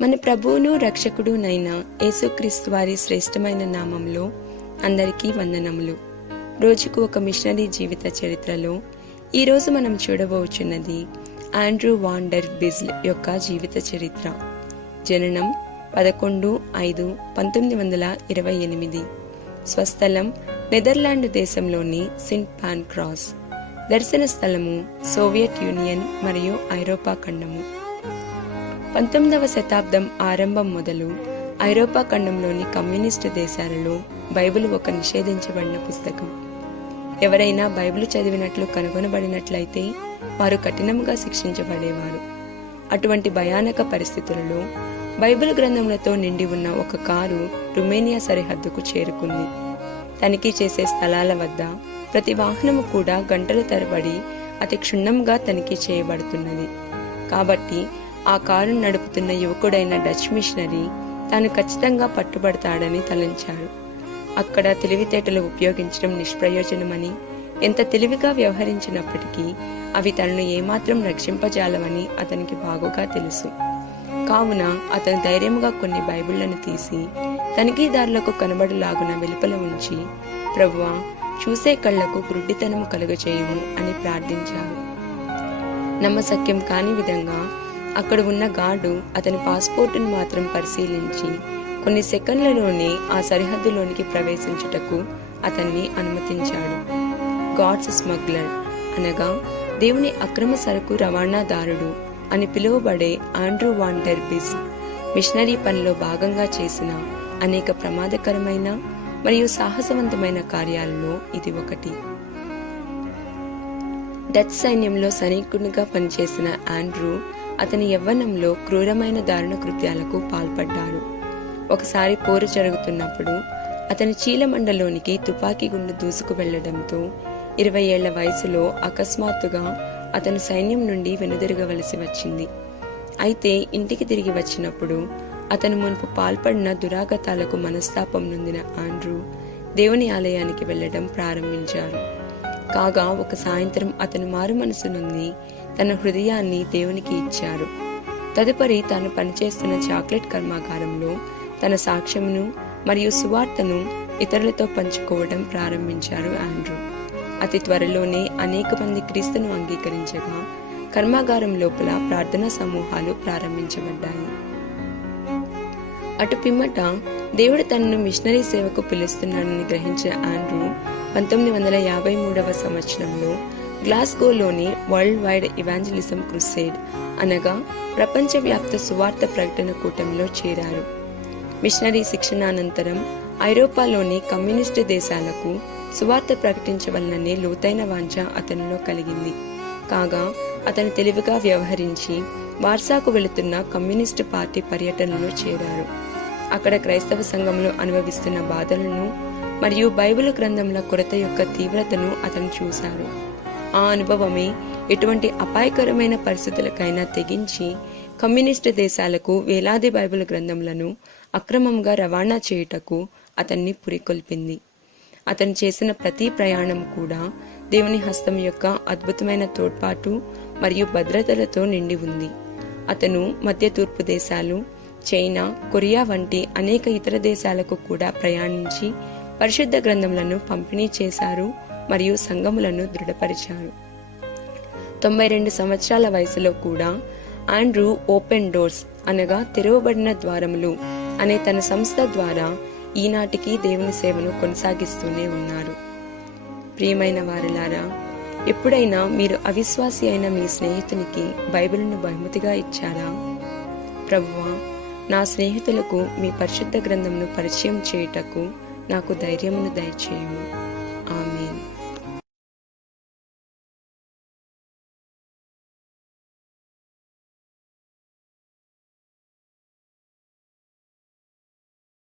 మన ప్రభువును రక్షకుడునైన యేసుక్రీస్తు వారి శ్రేష్టమైన నామంలో అందరికీ వందనములు. రోజుకు ఒక మిషనరీ జీవిత చరిత్రలో ఈరోజు మనం చూడబోచున్నది ఆండ్రూ వాన్ డెర్ బిజ్ల్ యొక్క జీవిత చరిత్ర. జననం 11/5/1928. స్వస్థలం నెదర్లాండ్ దేశంలోని సెయింట్ పాన్క్రాస్. దర్శన స్థలము సోవియట్ యూనియన్ మరియు ఐరోపా ఖండము. 19వ శతాబ్దం ఆరంభం మొదలు ఐరోపా ఖండంలోని కమ్యూనిస్టు దేశాలలో బైబిల్ ఒక నిషేధించబడిన పుస్తకం. ఎవరైనా బైబిల్ చదివినట్లు కనుగొనబడినట్లయితే వారు కఠినంగా శిక్షించబడేవారు. అటువంటి భయానక పరిస్థితులలో బైబిల్ గ్రంథములతో నిండి ఉన్న ఒక కారు రుమేనియా సరిహద్దుకు చేరుకుంది. తనిఖీ చేసే స్థలాల వద్ద ప్రతి వాహనము కూడా గంటల తరబడి అతి క్షుణ్ణంగా తనిఖీ చేయబడుతున్నది. కాబట్టి ఆ కారును నడుపుతున్న యువకుడైన డచ్ మిషనరీ తాను ఖచ్చితంగా పట్టుబడతాడని తలంచాడు. అక్కడ తెలివితేటలు ఉపయోగించడం నిష్ప్రయోజనమని, ఎంత తెలివిగా వ్యవహరించినప్పటికీ అవి తనను ఏమాత్రం రక్షింపజాలవని అతనికి బాగుగా తెలుసు. కావున అతను ధైర్యంగా కొన్ని బైబిళ్లను తీసి తనిఖీదారులకు కనబడులాగున వెలుపల ఉంచి, ప్రభువా, చూసే కళ్లకు గ్రుడ్డితనము కలుగజేయుము అని ప్రార్థించాడు. నమ్మశక్యం కాని విధంగా అక్కడ ఉన్న గార్డు అతని పాస్పోర్టును మాత్రం పరిశీలించి కొన్ని సెకండ్లలోనే ఆ సరిహద్దులోనికి ప్రవేశించుటకు అతన్ని అనుమతించాడు. గాడ్స్ స్మగ్లర్ అనగా దేవుని అక్రమ సరుకు రవాణాదారుడు అని పిలువబడే ఆండ్రూ వాన్ డెర్ బిజ్ల్ మిషనరీ పనిలో భాగంగా చేసిన అనేక ప్రమాదకరమైన మరియు సాహసవంతమైన కార్యాలలో ఇది ఒకటి. డచ్ సైన్యంలో సైనికునిగా పనిచేసిన ఆండ్రూ అతని యవ్వనంలో క్రూరమైన దారుణ కృత్యాలకు పాల్పడ్డాడు. ఒకసారి పోరు జరుగుతున్నప్పుడు అతని చీలమండలోనికి తుపాకీ గుండు దూసుకు వెళ్లడంతో 20 ఏళ్ల వయసులో అకస్మాత్తుగా అతను సైన్యం నుండి వెనుదిరగవలసి వచ్చింది. అయితే ఇంటికి తిరిగి వచ్చినప్పుడు అతను మునుపు పాల్పడిన దురాగతాలకు మనస్తాపం నొందిన ఆండ్రూ దేవుని ఆలయానికి వెళ్లడం ప్రారంభించారు. కాగా ఒక సాయంత్రం అతను మారు మనసు నుండి తన హృదయాన్ని దేవునికి ఇచ్చారు. తదుపరి తాను పనిచేస్తున్న చాక్లెట్ కర్మాగారంలో తన సాక్ష్యమును మరియు సువార్తను ఇతరులతో పంచుకోవడం ప్రారంభించారు ఆండ్రూ. అతి త్వరలోనే అనేక మంది క్రీస్తును అంగీకరించగా కర్మాగారం లోపల ప్రార్థనా సమూహాలు ప్రారంభించబడ్డాయి. అటు పిమ్మట దేవుడు తనను మిషనరీ సేవకు పిలుస్తున్నాడని గ్రహించిన ఆండ్రూ 1953వ సంవత్సరంలో గ్లాస్గోలోని వరల్డ్ వైడ్ ఇవాంజలిజం క్రుసేడ్ అనగా ప్రపంచవ్యాప్త సువార్త ప్రకటన కూటమిలో చేరారు. మిషనరీ శిక్షణానంతరం ఐరోపాలోని కమ్యూనిస్టు దేశాలకు సువార్త ప్రకటించవలననే లోతైన వాంఛ అతనిలో కలిగింది. కాగా అతను తెలివిగా వ్యవహరించి వార్సాకు వెళుతున్న కమ్యూనిస్టు పార్టీ పర్యటనలో చేరారు. అక్కడ క్రైస్తవ సంఘంలో అనుభవిస్తున్న బాధలను మరియు బైబిల్ గ్రంథంల కొరత యొక్క తీవ్రతను అతను చూశారు. ఆ అనుభవమే ఎటువంటి అపాయకరమైన పరిస్థితులకైనా తెగించి కమ్యూనిస్టు దేశాలకు వేలాది బైబిల్ గ్రంథములను అక్రమంగా రవాణా చేయుటకు అతన్ని పురికొల్పింది. అతను చేసిన ప్రతి ప్రయాణం కూడా దేవుని హస్తం యొక్క అద్భుతమైన తోడ్పాటు మరియు భద్రతలతో నిండి ఉంది. అతను మధ్య తూర్పు దేశాలు, చైనా, కొరియా వంటి అనేక ఇతర దేశాలకు కూడా ప్రయాణించి పరిశుద్ధ గ్రంథములను పంపిణీ చేశారు మరియు సంఘములను దృఢపరిచారు. 92 సంవత్సరాల వయసులో కూడా ఆండ్రూ ఓపెన్ డోర్స్ అనగా తెరవబడిన ద్వారములు అనే తన సంస్థ ద్వారా ఈనాటికి దేవుని సేవను కొనసాగిస్తూనే ఉన్నారు. ప్రియమైన వారలారా, ఎప్పుడైనా మీరు అవిశ్వాసి అయిన మీ స్నేహితునికి బైబిల్ను బహుమతిగా ఇచ్చారా? ప్రభువా, నా స్నేహితులకు మీ పరిశుద్ధ గ్రంథంను పరిచయం చేయుటకు నాకు ధైర్యమును దయచేయుము.